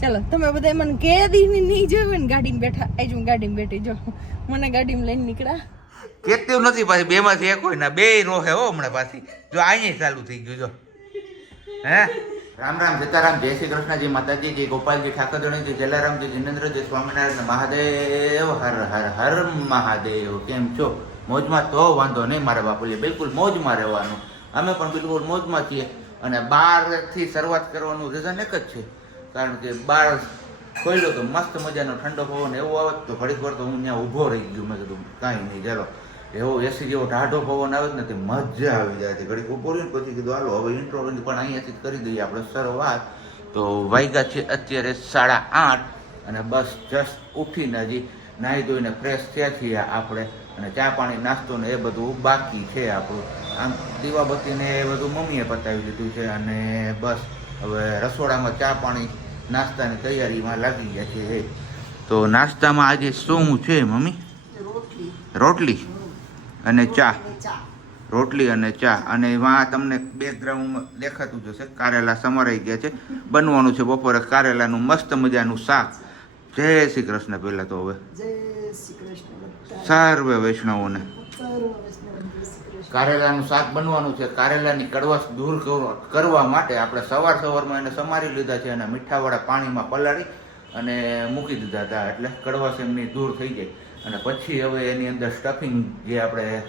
ચાલો તમે બધા મને કે દી નહીં જોયું ને ગાડીમાં બેઠા આજ હું ગાડીમાં બેઠી જો મને ગાડીમાં લઈને નીકળ્યા કેતું નથી પાછી બે માંથી એક હોય ને બે નો હે હો હમણાં પાછી જો અહીંયા ચાલુ થઈ ગયું જો હે રામ રામ સીતારામ જય શ્રી કૃષ્ણજી માતાજી જય ગોપાલજી ઠાકોરજી જલારામજી જિનેન્દ્રજી સ્વામિનારાયણ મહાદેવ હર હર હર મહાદેવ કેમ છો મોજમાં તો વાંધો નહીં મારા બાપુલી બિલકુલ મોજમાં રહેવાનું અમે પણ બિલકુલ મોજમાં છીએ અને બહારથી શરૂઆત કરવાનું રીઝન એક જ છે કારણ કે બહાર ખોલ્યો તો મસ્ત મજાનો ઠંડો પવન એવો આવે તો ઘડીક વાર તો હું ત્યાં ઊભો રહી ગયો મેં કીધું કાંઈ નહીં ચાલો એવો એસી જેવો ટાઢો પવન આવે ને તે મજા આવી જાય છે ઘડીક ઊભો રહ્યું પછી કીધું હાલો હવે ઇન્ટ્રો પણ અહીંયાથી જ કરી દઈએ આપણે શરૂઆત તો વાગ્યા છે અત્યારે 8:30 અને બસ જસ્ટ ઉઠીને હજી નાહી ધોઈને ફ્રેશ થયા છીએ આપણે અને ચા પાણી નાસ્તો ને એ બધું બાકી છે આપણું આમ દીવાબત્તીને એ બધું મમ્મીએ પતાવી દીધું છે અને બસ હવે રસોડામાં ચા પાણી નાસ્તાની તૈયારીમાં લાગી ગયા છે તો નાસ્તામાં આજે શું છે મમ્મી રોટલી અને ચા રોટલી અને ચા અને એમાં તમને બેકગ્રાઉન્ડમાં દેખાતું જશે કારેલા સમારાઈ ગયા છે બનવાનું છે બપોરે કારેલાનું મસ્ત મજાનું શાક જય શ્રી કૃષ્ણ પહેલા તો હવે સર્વે વૈષ્ણવોને કારેલાનું શાક બનવાનું છે કારેલાની કડવાશ દૂર કરવા માટે આપણે સવારમાં એને સમારી લીધા છે અને મીઠાવાળા પાણીમાં પલાળી અને મૂકી દીધા હતા એટલે કડવાશ એમની દૂર થઈ જાય અને પછી હવે એની અંદર સ્ટફિંગ જે આપણે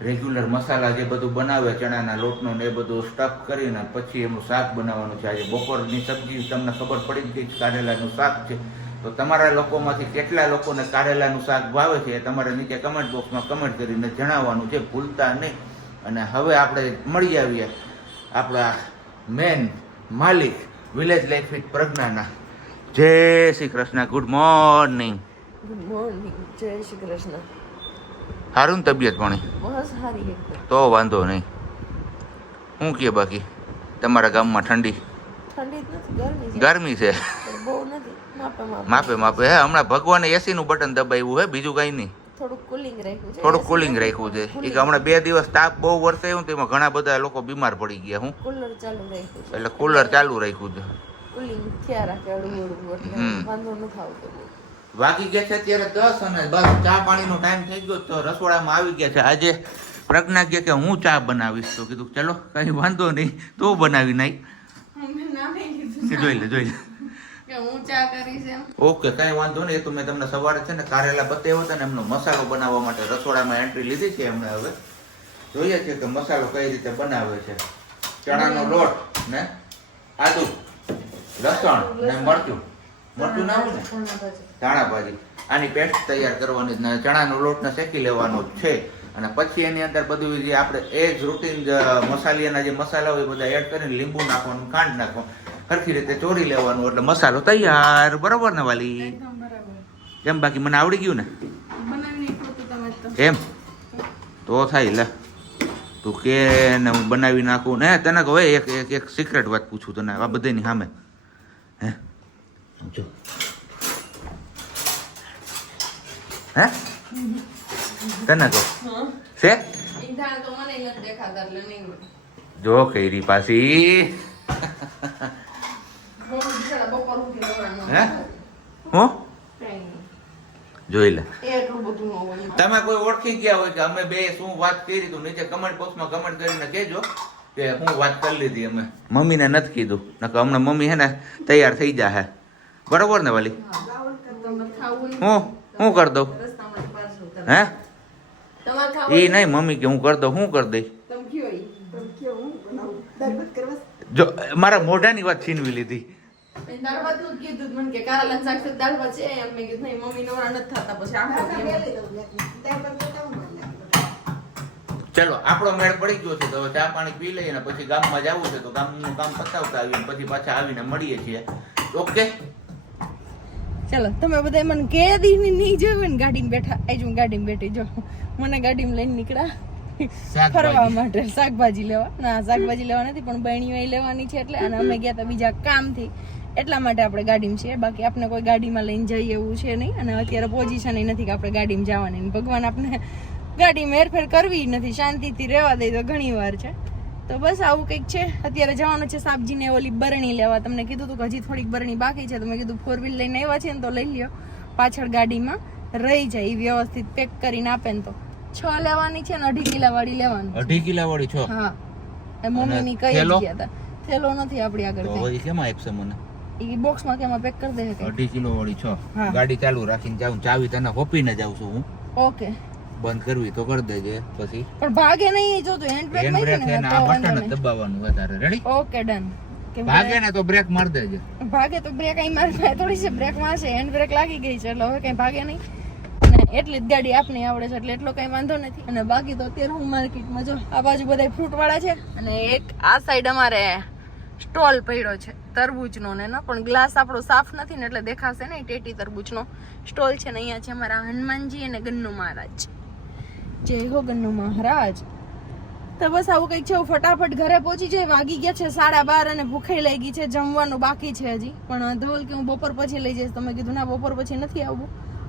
રેગ્યુલર મસાલા જે બધું બનાવે ચણાના લોટનો ને એ બધું સ્ટફ કરીને પછી એનું શાક બનાવવાનું છે આજે બપોરની સબ્જી તમને ખબર પડી ગઈ કારેલાનું શાક છે તો તમારા લોકોમાંથી કેટલા લોકોને કારેલાનું શાક ભાવે છે એ તમારે નીચે કમેન્ટ બોક્સમાં કમેન્ટ કરીને જણાવવાનું છે ભૂલતા નહીં અને હવે આપણે મળી આવીએ આપણા મેન માલિક વિલેજ લાઈફ વિથ પ્રજ્ઞાના જય Shri Krishna good morning good morning જય શ્રી કૃષ્ણ સારું ને તબિયત પાણી બસ સારી એકદમ તો વાંધો નહીં શું કે બાકી તમારા ગામમાં ઠંડી ઠંડી જ નથી ગરમી છે બહુ નથી માપે માપે હે હમણાં ભગવાને એસી નું બટન દબાવ્યું હે બીજું કઈ નહીં થોડુંક કુલિંગ રાખ્યું છે એ કે હમણાં 2 દિવસ તાપ બહુ વરસાયું ને તેમાં ઘણા બધા લોકો બીમાર પડી ગયા હું કુલર ચાલુ રાખ્યું છે એટલે કુલર ચાલુ રાખ્યું છે કુલિંગ થયા રાખે અડું એટલે વાંધો નથી આવતો વાગી ગયા છે અત્યારે 10 અને બસ ચા પાણીનો ટાઈમ થઈ ગયો તો રસોડામાં આવી ગયા છે આજે પ્રજ્ઞા કહે કે હું ચા બનાવીશ તો કીધું ચલો કઈ વાંધો નહીં તું બનાવી નાખ જોઈ લે ઓકે કઈ વાંધો નહીં એ તો મેં તમને સવારે છે ને કારેલા બતાવ્યો હતા ને એમનો મસાલો બનાવવા માટે રસોડામાં એન્ટ્રી લીધી છે એમણે હવે જોઈએ છે કે મસાલો કઈ રીતે બનાવે છે ચણાનો લોટ ને આદુ લસણ ને મરચું નાખું ને ધાણા ભાજી આની પેસ્ટ તૈયાર કરવાની ને ચણાનો લોટને શેકી લેવાનો છે અને પછી એની અંદર બધું જે આપણે એ જ રૂટીન મસાલિયાના જે મસાલા હોય બધા એડ કરીને લીંબુ નાખવાનું ખાંડ નાખવાનું સરખી રીતે ચોરી લેવાનું એટલે મસાલો તૈયાર બરોબર ને વાલી કેમ બાકી મને આવડી ગયું ને એમ તો થાય લે તું કે ને હું બનાવી નાખું ને તને કહો એક સિક્રેટ વાત પૂછું તને આ બધાની સામે હે જો હે તને કહો છે જો કઈરી પાછી હે હું જોઈ લે તમે કોઈ ઓળખી ગયા હોય કે અમે બે શું વાત કરી તું નીચે કમેન્ટ બોક્સમાં કમેન્ટ કરીને કહેજો કે હું વાત કરી લીધી અમે મમ્મીને નથી કીધું નકર હમણાં મમ્મી હે ને તૈયાર થઈ જાહે બરોબર ને વાલી હું કરી દઉં હે એ નહીં મમ્મી કે હું કરી દઉં હું કરી દઈ જો મારા મોઢાની વાત છીનવી લીધી ચલો આપણો મેળ પડી ગયો છે તો હવે ચા પાણી પી લઈએ ને પછી ગામમાં જવું છે તો ગામનું કામ પતાવતા આવીએ પછી પાછા આવીને મળીએ છીએ ઓકે ચાલો તમે બધા મને કે દી નહીં જોયું ને ગાડીમાં બેઠા આજ હું ગાડીમાં બેઠી જો મને ગાડીમાં લઈને નીકળ્યા ફરવા માટે શાકભાજી લેવા ના શાકભાજી લેવા નથી પણ બહેણીઓ લેવાની છે એટલે અને અમે ગયા હતા બીજા કામથી એટલા માટે આપણે ગાડીમાં છીએ બાકી આપણે કોઈ ગાડીમાં લઈને જઈએ એવું છે નહીં અને અત્યારે પોઝિશન નથી કે આપણે ગાડીમાં જવાની ભગવાન આપણે ગાડીમાં હેરફેર કરવી નથી શાંતિથી રહેવા દે તો ઘણી વાર છે તો બસ આવું કંઈક છે. અત્યારે જવાનું છે સાબજીને ઓલી બરણી લેવા. તમને કીધું હતું કે હજી થોડીક બરણી બાકી છે, તો મેં કીધું 4 વ્હીલ લઈને આવ્યા છે ને તો લઈ લ્યો, પાછળ ગાડીમાં રહી જાય, એ વ્યવસ્થિત પેક કરીને આપે ને. તો 6 લેવાની છે ને 2.5 કિલા વાળી લેવાની. 2.5 કિલા વાળી 6? હા, એ મમ્મીની કઈ ગયા હતા. થેલો નથી આપણી આગળ. તો એ કેમાં આપશે મને? ઈ બોક્સમાં કેમાં પેક કરી દે છે. 2.5 કિલો વાળી 6. ગાડી ચાલુ રાખીને જાઉં, ચાવી તને હોપીને જાઉં છું હું. ઓકે, બંધ કરવી તો કરી દેજે પછી. પણ ભાગે નહીં, જો તો હેન્ડ બ્રેક બ્રેક છે ને આ બટન જ દબાવવાનું વધારે. રેડી? Okay done. ભાગે ને તો બ્રેક માર દેજે. ભાગે તો બ્રેક અહીં મારી થોડી છે, બ્રેક મારશે, હેન્ડ બ્રેક લાગી ગઈ છે એટલે હવે કઈ ભાગે નહીં. અને એટલી જ ગાડી આપની આવડે છે એટલે એટલો કઈ વાંધો નથી. અને બાકી તો અત્યારે હું માર્કેટમાં જો આ બાજુ બધા ફ્રૂટ વાળા છે, અને એક આ સાઈડ અમારે સ્ટોલ પડ્યો છે તરબૂચનો ને એનો, પણ ગ્લાસ આપણો સાફ નથી ને એટલે દેખાશે ને. ટેટી તરબૂચનો સ્ટોલ છે ને. અહીંયા છે અમારા હનુમાનજી અને ગન્નુ મહારાજ. જય હો ગન્નુ મહારાજ. તો બસ આવું કંઈક છે. હું ફટાફટ ઘરે પહોંચી જાય. વાગી ગયા છે 12:30 અને ભૂખે લઈ ગઈ છે. જમવાનું બાકી છે હજી, પણ ધવલ કે હું બપોર પછી લઈ જઈશ. તમે કીધું ના બપોર પછી નથી આવવું,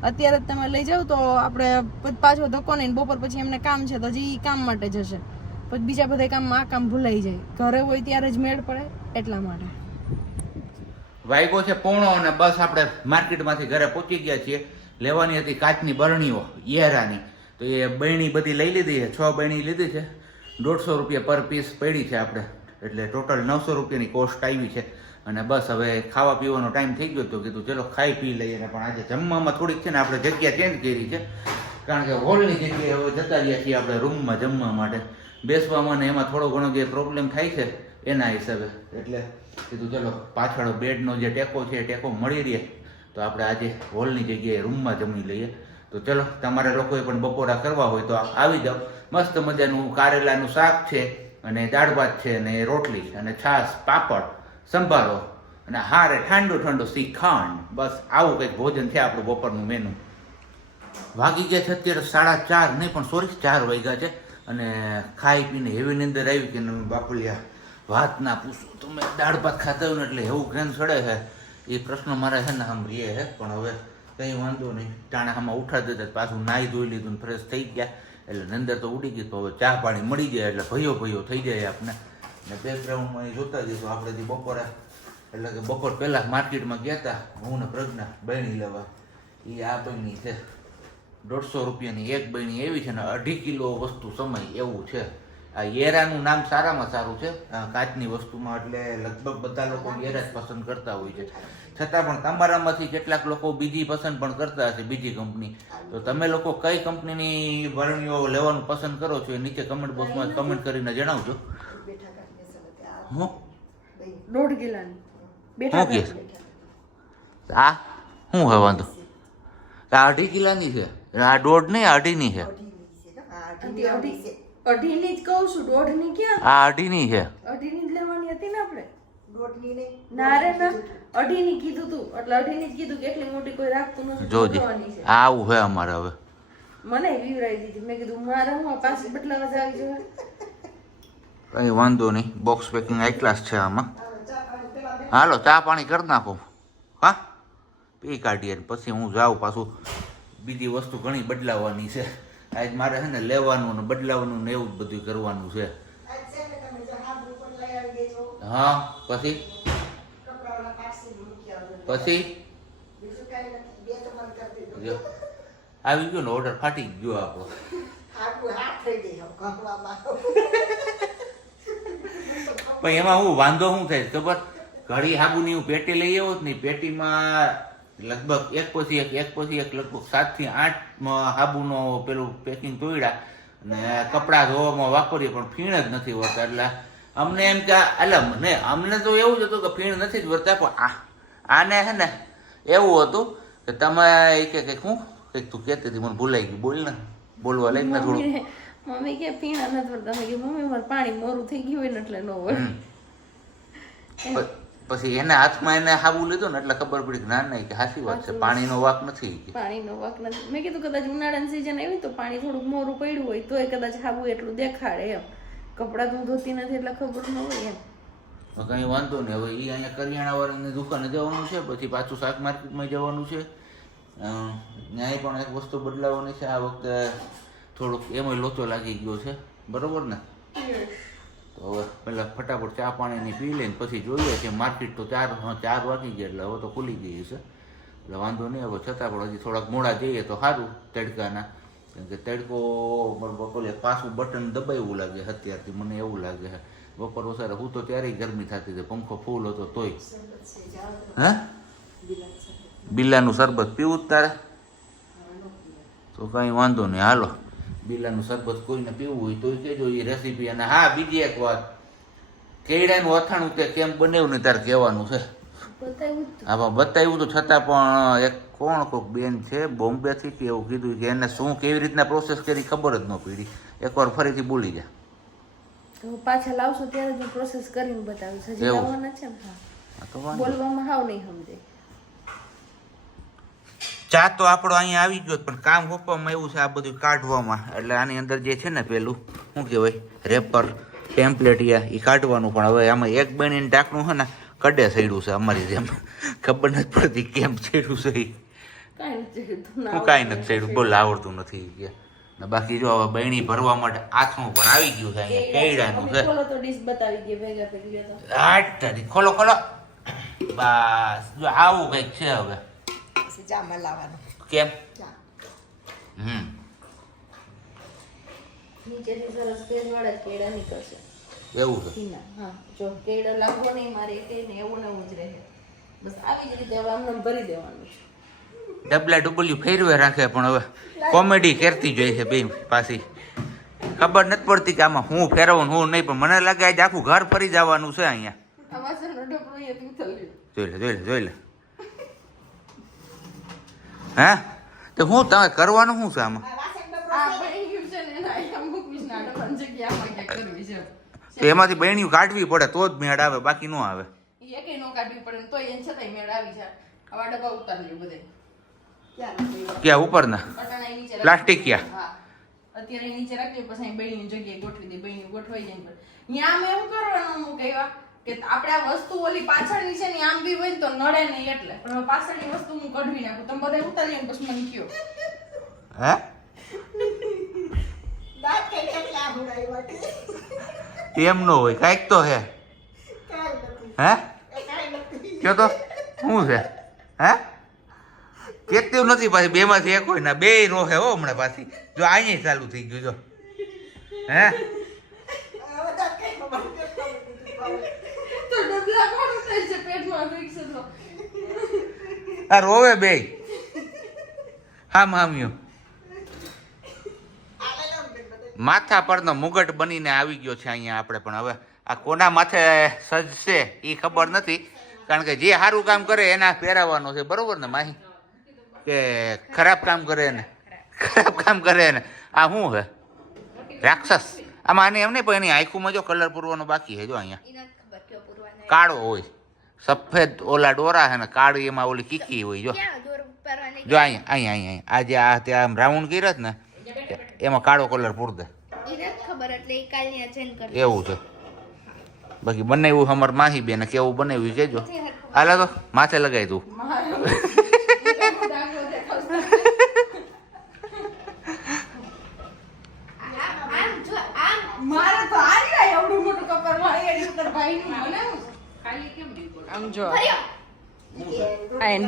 અત્યારે જ તમે લઈ જાવ તો આપણે પાછો ધક્કો નહીં. બપોર પછી એમને કામ છે તો હજી કામ માટે જશે, પછી બીજા બધા કામમાં આ કામ ભૂલાઈ જાય. ઘરે હોય ત્યારે જ મેળ પડે એટલા માટે. વાગ્યો છે 1:15 અને બસ આપણે માર્કેટમાંથી ઘરે પહોંચી ગયા છીએ. લેવાની હતી કાચની બરણીઓ યેરાની, તો એ બરણી બધી લઈ લીધી છે. 6 બરણી લીધી છે. 150 રૂપિયા પર પીસ પડી છે આપણે, એટલે ટોટલ 900 રૂપિયાની કોસ્ટ આવી છે. અને બસ હવે ખાવા પીવાનો ટાઈમ થઈ ગયો તો કીધું ચલો ખાઈ પી લઈએ. પણ આજે જમવામાં થોડીક છે ને આપણે જગ્યા ચેન્જ કરી છે, કારણ કે હોલની જગ્યાએ હવે જતા રહ્યા છીએ આપણે રૂમમાં જમવા માટે. બેસવામાં ને એમાં થોડો ઘણો જે પ્રોબ્લેમ થાય છે એના હિસાબે, એટલે કીધું ચલો પાછળ બેડનો જે ટેકો છે એ ટેકો મળી રહે તો આપણે આજે હોલની જગ્યાએ રૂમમાં જમી લઈએ. તો ચલો તમારે લોકોએ પણ બપોરા કરવા હોય તો આવી જાઓ. મસ્ત મજાનું કારેલાનું શાક છે અને દાળ ભાત છે અને રોટલી અને છાશ, પાપડ, સંભારો અને હારે ઠંડુ ઠંડુ શ્રીખંડ. બસ આવું કંઈક ભોજન છે આપણું બપોરનું મેનુ. વાગી ગયા છે અત્યારે 4:30 નહીં પણ સોરી 4 વાગ્યા છે. અને ખાઈ પીને એવી નિંદર આવી કે બાપુલિયા વાત ના પૂછો. તમે દાળ ભાત ખાતા હોય ને એટલે એવું ઘેન ચડે છે, એ પ્રશ્ન મારે છે ને આમ રીએ છે. પણ હવે કંઈ વાંધો નહીં, ટાણા આમાં ઉઠાડી દેતા પાછું નાહી ધોઈ લીધું ને ફ્રેશ થઈ ગયા એટલે નિંદર તો ઉડી ગઈ. તો હવે ચા પાણી મળી જાય એટલે ભયો થઈ જાય આપણે. ને બેકગ્રાઉન્ડમાં એ જોતા જઈશું આપણે જે બપોરે, એટલે કે બપોર પહેલાં માર્કેટમાં ગયા હતા હું ને પ્રજ્ઞા બરણી લેવા. એ આ બરણી છે 150 રૂપિયાની એક બરણી એવી છે ને 2.5 કિલો વસ્તુ સમય એવું છે. આ યેરાનું નામ સારામાં સારું છે કાચની વસ્તુમાં, એટલે લગભગ બધા લોકો યેરા જ પસંદ કરતા હોય છે. છતાં પણ તમારામાંથી કેટલાક લોકો બીજી પસંદ પણ કરતા હશે, બીજી કંપની. તો તમે લોકો કઈ કંપનીની બરણીઓ લેવાનું પસંદ કરો છો એ નીચે કમેન્ટ બોક્સમાં કમેન્ટ કરીને જણાવજો. હું 1.5 કિલાની ઓકે આ શું હે વાંધો? આ 2.5 કિલાની છે, આ 1.5 નહીં 2.5ની છે. 2.5ની જ કહું છું, 1.5ની ક્યાં? આ 2.5ની છે. 2.5ની જ લેવાની હતી ને આપણે. 1.5ની ના રે ના 2.5ની કીધું તું, એટલે 2.5ની જ કીધું કે એટલી મોટી કોઈ રાખતું નથી. જોજી આવું હે અમારે. હવે મને વિવરાઈ દીધી. મેં કીધું મારે હું પાછી બદલાવા જ આવી જોઈએ. કઈ વાંધો નહીં, બોક્સ પેકિંગ હાઈ ક્લાસ છે આમાં. હાલો ચા પાણી કરી નાખો, હા પી કાઢીએ પછી હું જાઉં. પાછું બીજી વસ્તુ ઘણી બદલાવાની છે આજ મારે છે ને, લેવાનું ને બદલાવાનું ને એવું જ બધું કરવાનું છે. હા પછી આવી ગયો ને ઓર્ડર ફાટી ગયો આપણો. પણ એમાં હું વાંધો શું થાય ખબર? ઘડી હાબુની હું પેટી લઈ આવ્યો ને, પેટીમાં લગભગ એક પછી એક લગભગ 7 થી 8 હાબુનો પેલું પેકિંગ તોડ્યા અને કપડાં ધોવામાં વાપરીએ પણ ફીણ જ નથી હોતા. એટલે અમને એમ કે એટલે મને અમને તો એવું જ હતું કે ફીણ નથી જ વળતા, પણ આને છે ને એવું હતું કે તમે કે શું કંઈક તું કહેતી હતી મને ભૂલાઈ ગયું. બોલ ને, બોલવા લઈ ને થોડું. મમ્મી કે પીણા નથી વળતા. તમે કે મમ્મી મારે પાણી મોરું થઈ ગયું હોય ને એટલે ન હોય. પછી એના હાથમાં એને હાબુ લીધું ને એટલે ખબર પડી કે ના કે સાચી વાત છે, પાણીનો વાક નથી. પાણીનો વાક નથી. મેં કીધું કદાચ ઉનાળાની સિઝન આવી તો પાણી થોડુંક મોરું પડ્યું હોય તો એ કદાચ હાબુ એટલું દેખાડે એમ. કપડાં તો ધોતી નથી એટલે ખબર ન હોય એમ. કઈ વાંધો નહીં. હવે એ અહીંયા કરિયાણા વાળાની દુકાને જવાનું છે, પછી પાછું શાક માર્કેટમાં જવાનું છે. ત્યાં પણ એક વસ્તુ બદલાવાની છે. આ વખતે થોડુંક એમાં લોચો લાગી ગયો છે, બરોબર ને? તો હવે પહેલાં ફટાફટ ચા પાણીની પી લઈને પછી જોઈએ કે માર્કેટ તો 4 વાગી ગયા એટલે હવે તો ખુલી ગઈ છે એટલે વાંધો નહીં. હવે છતાં પણ હજી થોડાક મોડા જઈએ તો સારું તડકાના, કેમ કે તડકો બપોરે પાછું બટન દબાવવું લાગે અત્યારથી, મને એવું લાગે છે. બપોર વસારે હું તો ત્યારે ગરમી થતી હતી, પંખો ફૂલ હતો તોય. હા, બિલાનું શરબત પીવું જ તારે તો કાંઈ વાંધો નહીં. હાલો, બિલાનું શરબત કોઈને પીવું હોય તો કહેજો એ રેસીપી. અને હા, બીજી એક વાત, કેળાનું અથાણું તે કેમ બનાવ્યું ને તારે કહેવાનું છે. હા, બતાવ્યું તો છતાં પણ એક કોઈક બેન છે બોમ્બેથી કે એવું કીધું કે એને શું કેવી રીતના પ્રોસેસ કરી ખબર જ ન પડી. એકવાર ફરીથી બોલી જા. તો પાછા લાવશો ત્યારે જ પ્રોસેસ કરીને બતાવીશ. હજી લાવવાના છે ને. હા, તો બોલવામાં હાવ નહીં સમજે. ચા તો આપણો અહીંયા આવી ગયો, પણ કામ હોપવામાં એવું છે આ બધું કાઢવામાં. એટલે આની અંદર જે છે ને પેલું શું કહેવાય રેપર ટેમ્પલેટિયા એ કાઢવાનું. પણ હવે આમાં એક બનીને ટાંકણું છે ને કડે સડ્યું છે અમારી જેમ, ખબર નથી પડતી કેમ સડ્યું છે. હું કાંઈ નથી સડ્યું, બોલ આવડતું નથી કે. બાકી જો હવે બહેણી ભરવા માટે આથમું પણ આવી ગયું છે અહીંયા કેળાનું છે. ખોલો ખોલો બસ. જો આવું કંઈક છે હવે. જામાં લાવવાનું કેમ? નીચેથી સરસ તેજવાળા કેળા નીકળશે એવું છે. હા, જો કેળો લાગવો નહીં મારે કે ને એવું ને એવું જ રહે. બસ આવી જ રીતે હવે આમને ભરી દેવાનું છે. ડબલા ડુબલ્યું ફેરવે રાખે પણ હવે કોમેડી કરતી જોઈ છે બે પાછી. ખબર નથી પડતી કે આમાં હું ફેરવું હું નહીં, પણ મને લાગે આજે આખું ઘર ફરી જવાનું છે અહીંયા. જોઈ લે જોઈ લે જોઈ લે. હે તો હું તમે કરવાનું શું છે આમાં? તો એમાંથી બહેણીઓ કાઢવી પડે તો જ મેળ આવે, બાકી ન આવે. ક્યાં ઉપર ના પ્લાસ્ટિક ક્યાં અત્યારે નીચે રાખી પછી બહેણીની જગ્યાએ ગોઠવી દે. બહેણીઓ ગોઠવાઈ જાય. ત્યાં મેં શું કરવાનું હું કહેવા કે આપણે આ વસ્તુ ઓલી પાછળની છે ને આમ બી હોય ને તો નડે નહીં, એટલે પણ પાછળની વસ્તુ હું કઢવી નાખું. તમે બધા ઉતારી પછી મને કયો. હે દાંત કઈ કેટલા હુડાઈ વાટી એમ નો હોય, કાઈક તો હે. હે કયો તો શું છે? હે કેતું નથી પાછી બે માંથી એક હોય ને બે નો હે હો હમણાં પાછી. જો અહીંયા ચાલુ થઈ ગયું જો. હે આ રોવે બે હામ્યો માથા પરનો મુગટ બનીને આવી ગયો છે અહીંયા આપણે. પણ હવે આ કોના માથે સજશે એ ખબર નથી, કારણ કે જે સારું કામ કરે એના પહેરાવાનો છે. બરોબર ને માહી? કે ખરાબ કામ કરે ને ખરાબ કામ કરે ને આ શું હે રાક્ષસ? આમાં આને એમ નહીં પણ એની આંખોમાં જો કલર પૂરવાનો બાકી છે. જો અહીંયા કાળો હોય, સફેદ ઓલા ડોરા છે ને કાળી એમાં ઓલી કીકી હોય. જો જો અહીંયા અહીંયા અહીંયા આજે આ ત્યાં રાઉન્ડ કર્યો જ ને એમાં કાળો કલર પૂર દે એવું છે. બાકી બનાવ્યું અમાર માહી બેન કેવું બનાવ્યું કેજો. હાલે તો માથે લગાવી દઉં.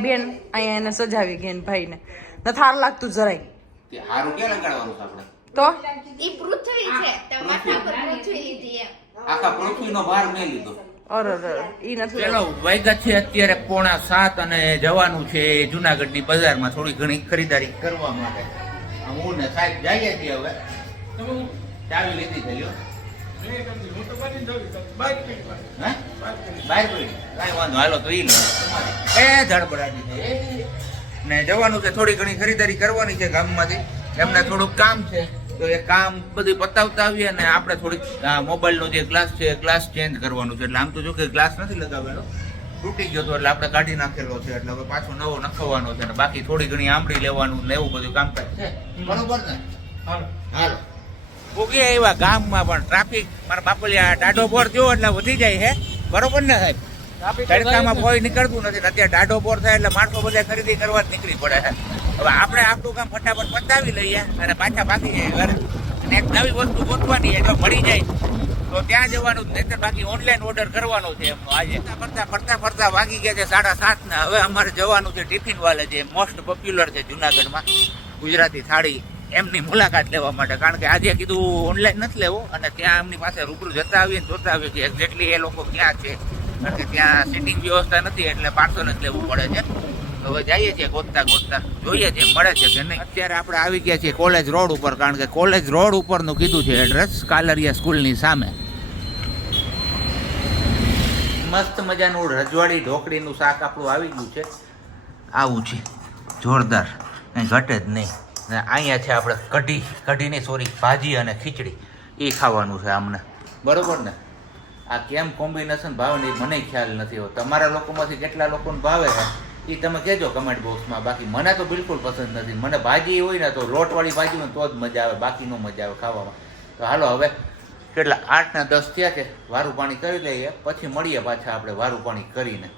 બેન અહીંયા એને સજાવી ગયા ભાઈ ને નથી હાર લાગતું જરાય. હારું ક્યાં લગાડવાનું છે આપણે? તો ઈ પૃથ્વી છે, તો માથા પર પૃથ્વી લીધી એમ. આખા પૃથ્વીનો ભાર મેં લીધો. અરે ઈ નથી. ચલો વાગ્યા છે અત્યારે 6:45 અને જવાનું છે જુનાગઢની બજારમાં થોડી ઘણી ખરીદારી કરવા માટે. હું ને સાહેબ જઈએ છીએ હવે. ચાવી લીધી થઈ લ્યો. હાલો તો ઈ એ ધડબડાટી ને જવાનું છે. થોડી ઘણી ખરીદારી કરવાની છે ગામમાંથી. એમને થોડુંક કામ છે તો એ કામ બધું પતાવતા આવીએ ને આપણે થોડીક મોબાઈલનો જે ગ્લાસ છે ગ્લાસ ચેન્જ કરવાનું છે. એટલે આમ તો જો કે ગ્લાસ નથી લગાવેલો, તૂટી ગયો હતો એટલે આપણે કાઢી નાખેલો છે. એટલે હવે પાછો નવો નખવાનો છે ને બાકી થોડી ઘણી આંબળી લેવાનું ને એવું બધું કામકાજ છે. બરોબર ને? હાલો હાલો ઉગી આવ્યા ગામમાં. પણ ટ્રાફિક મારા બાપલિયા ટાઢો પોર થયો એટલે વધી જાય છે. બરોબર ને સાહેબ? તડકામાં કોઈ નીકળતું નથી. અત્યારે ટાઢો પોર થાય એટલે માણસો બધા ખરીદી કરવા જ નીકળી પડે છે. હવે આપણે આપણું કામ ફટાફટ પતાવી લઈએ અને પાછા ભાગી જાય ઘરે. અને એક નવી વસ્તુ ગોતવાની જો મળી જાય તો ત્યાં જવાનું જ નહીં, બાકી ઓનલાઈન ઓર્ડર કરવાનો છે એમનો આજે. ફરતા વાગી ગયા છે 7:30 ને. હવે અમારે જવાનું છે ટિફિન વાલે, જે મોસ્ટ પોપ્યુલર છે જુનાગઢમાં ગુજરાતી થાળી, એમની મુલાકાત લેવા માટે. કારણ કે આજે કીધું ઓનલાઈન નથી લેવું, અને ત્યાં એમની પાસે રૂબરૂ જતા આવીએ જોતા આવીએ કે એક્ઝેક્ટલી એ લોકો ક્યાં છે. કારણ કે ત્યાં સીટિંગ વ્યવસ્થા નથી એટલે પાર્સલ જ લેવું પડે છે. હવે જઈએ છીએ ગોતતા જોઈએ છીએ મળે છે કે નહીં. અત્યારે આપણે આવી ગયા છીએ કોલેજ રોડ ઉપર, કારણ કે કોલેજ રોડ ઉપરનું કીધું છે એડ્રેસ, કાલરિયા સ્કૂલની સામે. મસ્ત મજાનું રજવાડી ઢોકળીનું શાક આપણું આવી ગયું છે. આવું છે જોરદાર, કંઈ ઘટે જ નહીં. ને અહીંયા છે આપણે કઢીની સોરી ભાજી અને ખીચડી, એ ખાવાનું છે અમને. બરોબર ને? આ કેમ કોમ્બિનેશન ભાવે ને એ મને ખ્યાલ નથી. તમારા લોકોમાંથી કેટલા લોકોને ભાવે છે એ તમે કહેજો કમેન્ટ બોક્સમાં. બાકી મને તો બિલકુલ પસંદ નથી. મને ભાજી હોય ને તો લોટવાળી ભાજી હોય તો જ મજા આવે, બાકી નો મજા આવે ખાવામાં. તો હાલો હવે કેટલા 8 ને 10 થયા છે, વારું પાણી કરી લઈએ, પછી મળીએ પાછા આપણે વારું પાણી કરીને.